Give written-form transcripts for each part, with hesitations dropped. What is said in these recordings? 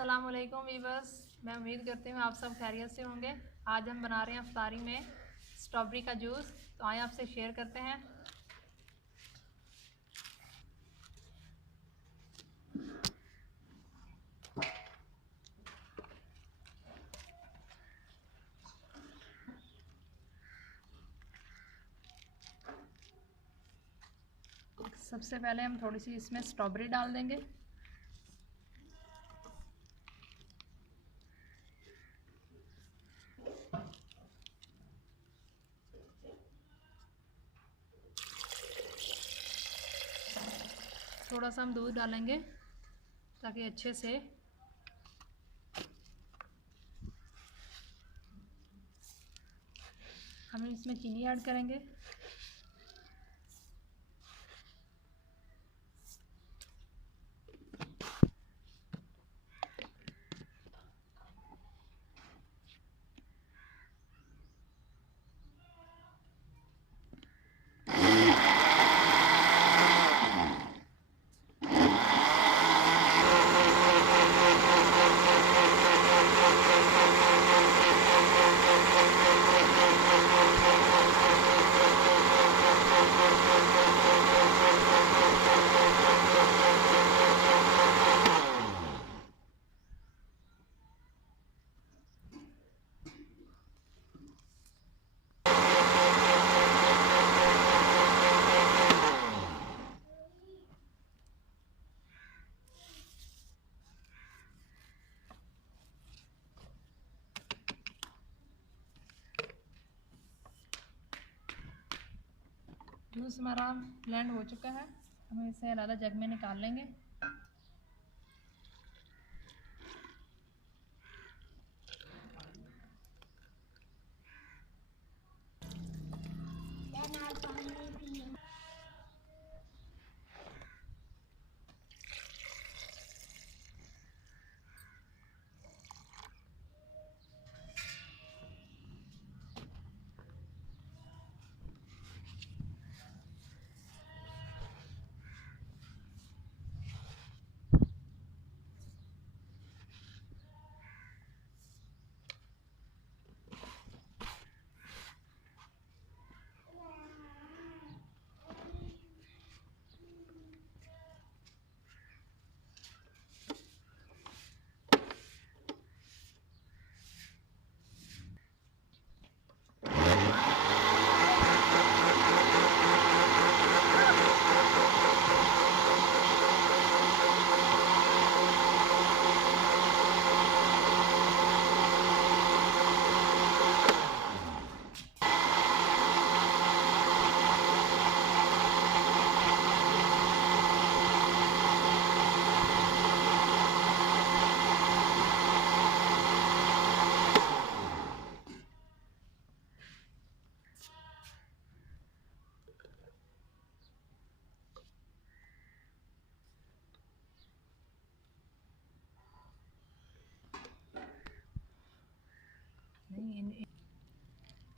अस्सलाम वालेकुम वीवर्स। मैं उम्मीद करती हूँ आप सब खैरियत से होंगे। आज हम बना रहे हैं अफ्तारी में स्ट्रॉबेरी का जूस। तो आइए आपसे शेयर करते हैं। सबसे पहले हम थोड़ी सी इसमें स्ट्रॉबेरी डाल देंगे। थोड़ा सा हम दूध डालेंगे ताकि अच्छे से हम इसमें चीनी ऐड करेंगे। जूस हमारा ब्लेंड हो चुका है। हम इसे अलग जग में निकाल लेंगे।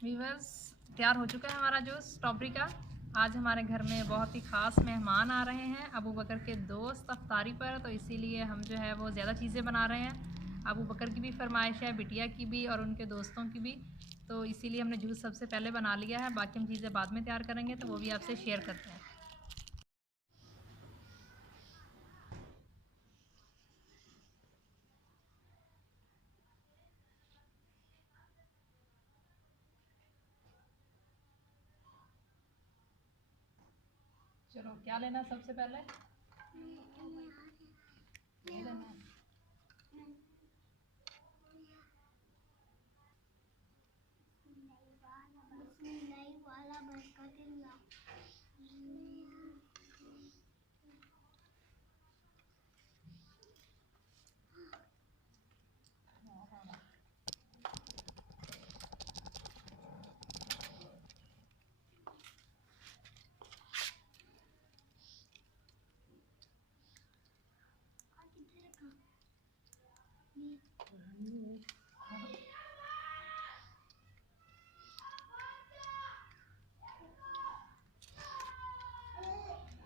वीवर्स, तैयार हो चुका है हमारा जूस स्ट्रॉबेरी का। आज हमारे घर में बहुत ही ख़ास मेहमान आ रहे हैं, अबू बकर के दोस्त अफ्तारी पर। तो इसीलिए हम जो है वो ज़्यादा चीज़ें बना रहे हैं। अबू बकर की भी फरमाइश है, बिटिया की भी और उनके दोस्तों की भी। तो इसीलिए हमने जूस सबसे पहले बना लिया है। बाकी हम चीज़ें बाद में तैयार करेंगे, तो वो भी आपसे शेयर करते हैं। चलो, क्या लेना सबसे पहले? ये लेना है।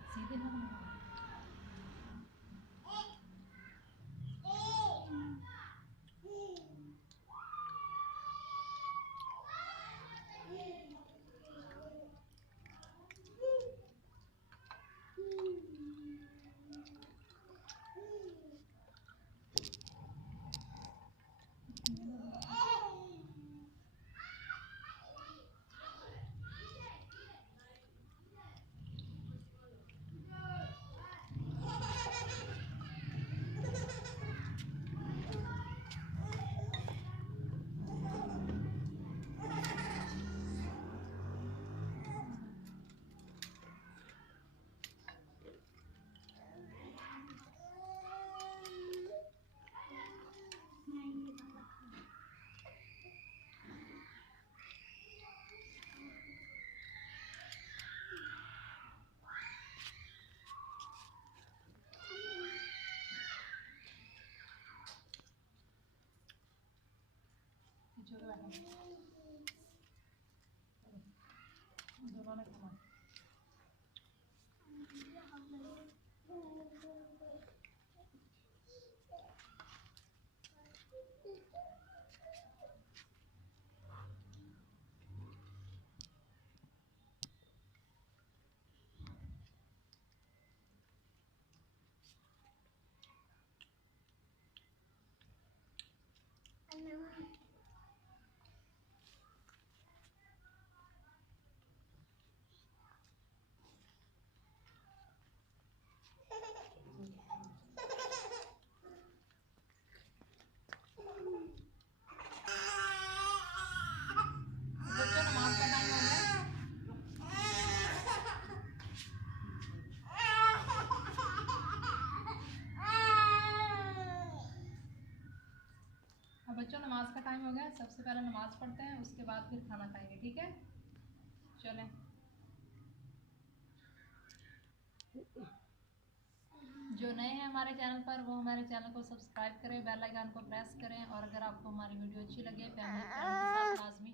सीधे ना छोटे बैठो, दोनों ने खाना। बच्चों नमाज का टाइम हो गया। अब बच्चों नमाज का टाइम हो गया, सबसे पहले नमाज पढ़ते हैं, उसके बाद फिर खाना खाएंगे, ठीक है? चलें। जो नए हैं हमारे चैनल पर वो हमारे चैनल को सब्सक्राइब करें, बेल आइकन को प्रेस करें, और अगर आपको हमारी वीडियो अच्छी लगे फैमिली फ्रेंड के साथ लाजमी